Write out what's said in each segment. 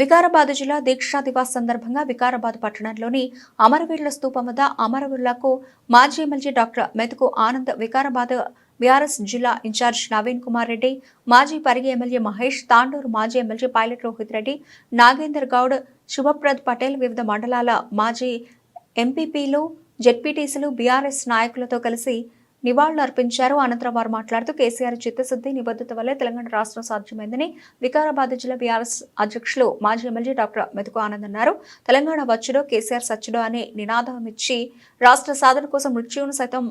వికారాబాద్ జిల్లా దీక్షా దివాస్ సందర్భంగా వికారాబాద్ పట్టణంలోని అమరవీరుల స్తూపం వద్ద అమరవీరులకు మాజీ ఎమ్మెల్యే డాక్టర్ మెతుకు ఆనంద్, వికారాబాద్ బీఆర్ఎస్ జిల్లా ఇన్ఛార్జ్ నవీన్ కుమార్ రెడ్డి, మాజీ పరిగి ఎమ్మెల్యే మహేష్, తాండూరు మాజీ ఎమ్మెల్యే పైలట్ రోహిత్ రెడ్డి, నాగేందర్ గౌడ్, శుభప్రద్ పటేల్, వివిధ మండలాల మాజీ ఎంపీపీలు, జెడ్పీటీసీలు, బీఆర్ఎస్ నాయకులతో కలిసి నివాళులు అర్పించారు. అనంతరం వారు మాట్లాడుతూ కేసీఆర్ చిత్తశుద్ధి, నిబద్ధత వల్లే తెలంగాణ రాష్ట్రం సాధ్యమైందని వికారాబాద్ జిల్లా బీఆర్ఎస్ అధ్యక్షులు మాజీ ఎమ్మెల్యే డాక్టర్ మెతుకు ఆనంద్ అన్నారు. తెలంగాణ వచ్చుడో కేసీఆర్ సచ్చుడో అనే నినాదం ఇచ్చి రాష్ట్ర సాధన కోసం మృత్యువును సైతం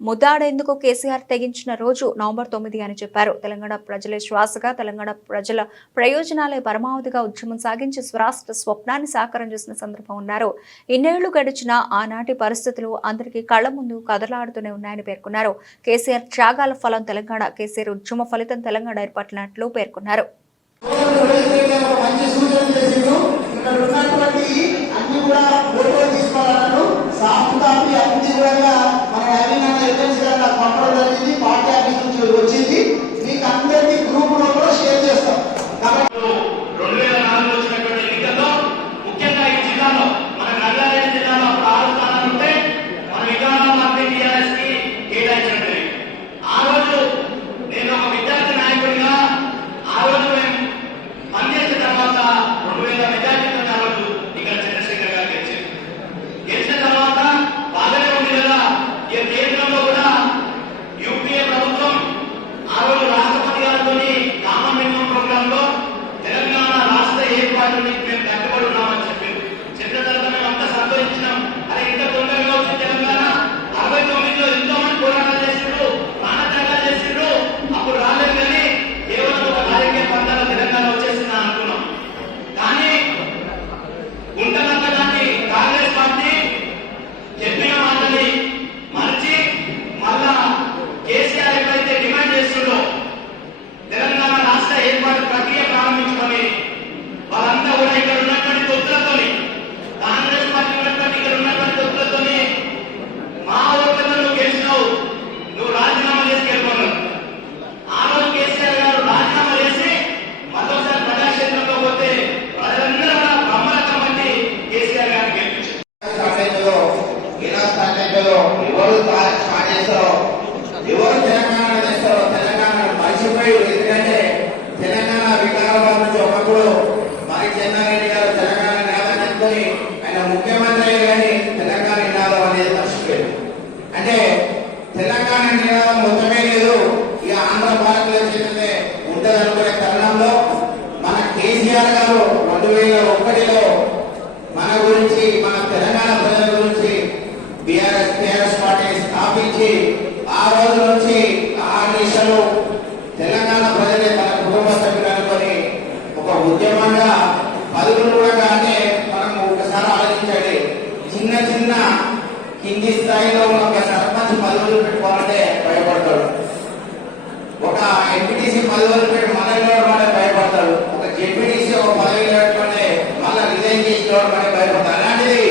ముద్దాడేందుకు కేసీఆర్ తెగించిన రోజు నవంబర్ 9 అని చెప్పారు. తెలంగాణ ప్రజలే శ్వాసగా, తెలంగాణ ప్రజల ప్రయోజనాలే పరమావధిగా ఉద్యమం సాగించి స్వరాష్ట్ర స్వప్నాన్ని సాకారం చేసిన సందర్భం ఉన్నారు. ఇన్నేళ్లు గడిచిన ఆనాటి పరిస్థితులు అందరికీ కళ్ల ముందు కదలాడుతూనే ఉన్నాయని పేర్కొన్నారు. కేసీఆర్ త్యాగాల ఫలం తెలంగాణ, కేసీఆర్ ఉద్యమ ఫలితం తెలంగాణ ఏర్పడినట్లు పేర్కొన్నారు. వచ్చింది మీకు అందరికీ గ్రూప్ లో కూడా షేర్ చేస్తాం. 2004 వచ్చినటువంటి ఎన్నికల్లో ముఖ్యంగా ఈ జిల్లాలో మన రంగారెడ్డి జిల్లాలో 6 స్థానాలు ఉంటే మన వికారాబాద్ టీఆర్ఎస్ కి కేటాయించడం జరిగింది. ఆ రోజు నేను ఒక విద్యార్థి నాయకుడిగా ఆ రోజు మేము పనిచేసిన తర్వాత 2000 మెజార్టీతో ఆ రోజు ఇక్కడ చంద్రశేఖర్ గారు గెలిచారు. గెలిచిన తర్వాత బాగానే ఉంది కదా, ఈ కేంద్రంలో కూడా యూపీఏ ప్రభుత్వం ఆ రోజు రాష్ట్రపతి గారితో కామన్ మినిమం ప్రోగ్రామ్ లో తెలంగాణ రాష్ట్ర ఏర్పాటుని మేము కట్టుబడి ఉన్నామని చెప్పింది. చెప్పిన తర్వాత మేము అంతా సంతోషించినాం. అరే ఇంత తొందరగా వచ్చి తెలంగాణ 69లో ఎంతో మంది పోరాటాలు చేసిండ్రు, ప్రాణత్యాగాలు చేసిండ్రు, అప్పుడు రాలేదు కానీ కేవలం ఒక రాజకీయ పంతాల తెలంగాణ వచ్చేసిందా అనుకున్నాం. కానీ గుంటనంత దాన్ని కాంగ్రెస్ పార్టీ చెప్పిన మాటని మర్చి మళ్ళా కేసీఆర్ ఎప్పుడైతే డిమాండ్ చేస్తుండో తెలంగాణ రాష్ట్ర ఏర్పాటు ప్రక్రియ ప్రారంభించుకొని వాళ్ళంతా కూడా ఇక్కడ ఉన్నటువంటి తొత్తులతోని, కాంగ్రెస్ పార్టీ ఉన్నటువంటి ఇక్కడ ఉన్నటువంటి తొత్తులతోని మా ఓట్లతో నువ్వు గెలిచినావు, నువ్వు రాజీనామా చేసి వెళ్ళిపోన్నావు. ఆ రోజు కేసీఆర్ గారు రాజీనామా చేసి మరోసారి ప్రజాక్షేత్రంలో పోతే ప్రజలందరూ కూడా బ్రహ్మరథం బట్టి కేసీఆర్ గారిని గెలిపించారు. ఎవరు తెలంగాణ చేస్తారో తెలంగాణ మర్చిపోయి, ఎందుకంటే తెలంగాణ వికారాబాద్ నుంచి ఒకప్పుడు మరి చెన్నారెడ్డి గారు తెలంగాణ నినాదం చెప్పుకొని ఆయన ముఖ్యమంత్రి కానీ తెలంగాణ నినాదం అనేది మర్చిపోయారు. అంటే తెలంగాణ నినాదం మొత్తమే లేదు, ఇక ఆంధ్ర భారతదేశంలోనే ఉంటది అనుకునే తరుణంలో మన కేసీఆర్ గారు 2001లో మన గురించి, మన తెలంగాణ ప్రజల గురించి టీఆర్ఎస్ పార్టీని స్థాపించి ఆ రోజు నుంచి 6 నిమిషాలు తెలంగాణ ప్రజలే తన కుటుంబ సభ్యులు అనుకొని ఒక ఉద్యమంగా పదవులు కూడా, అంటే మనం ఒకసారి ఆలోచించండి, చిన్న చిన్న కింది స్థాయిలో ఒక సర్పంచ్ పదవులు పెట్టుకోవాలంటే భయపడతాడు, ఒక ఎంపీటీసీ పదవులు పెట్టి మళ్ళీ భయపడతాడు, ఒక జెడ్పీటీసీ ఒక పదవి పెట్టుకుంటే మళ్ళీ రిజైన్ చేసుకోవడం భయపడతాడు. అలాంటిది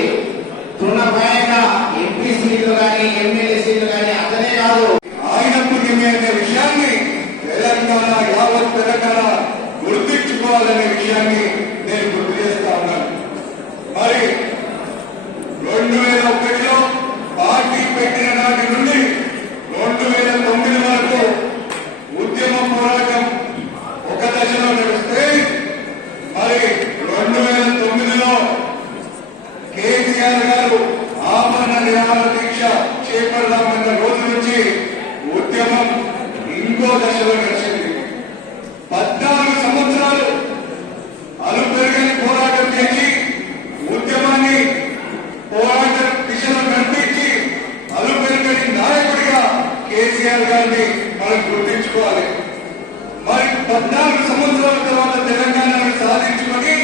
తృణప్రాయంగా ఎంపీ సీట్లు కానీ ఎమ్మెల్యే సీట్లు కానీ అతనే కాదు ఆయనప్పటికీ అనే విషయాన్ని తెలంగాణ యావత్ తెలంగాణ గుర్తించుకోవాలనే విషయాన్ని నేను గుర్తు చేస్తా ఉన్నాను. మరి 2001లో పార్టీ పెట్టిన నాటి నుండి 2009 వరకు ఉద్యమ పోరాటం ఒక దశలో నడిస్తే, మరి 2009లో కేసీఆర్ గారు ఆమరణ నిరాహార దీక్ష చేపడదామన్న రోజు నుంచి ఉద్యమం ఇంకో దశలో నడిచింది. 14 సంవత్సరాలు అలుపెరగని పోరాటం చేసి ఉద్యమాన్ని పోరాట దిశలో నడిపించి అలుపెరగని నాయకుడిగా కేసీఆర్ గారిని మనం గుర్తించుకోవాలి. మరి 14 సంవత్సరాల తర్వాత తెలంగాణను సాధించుకొని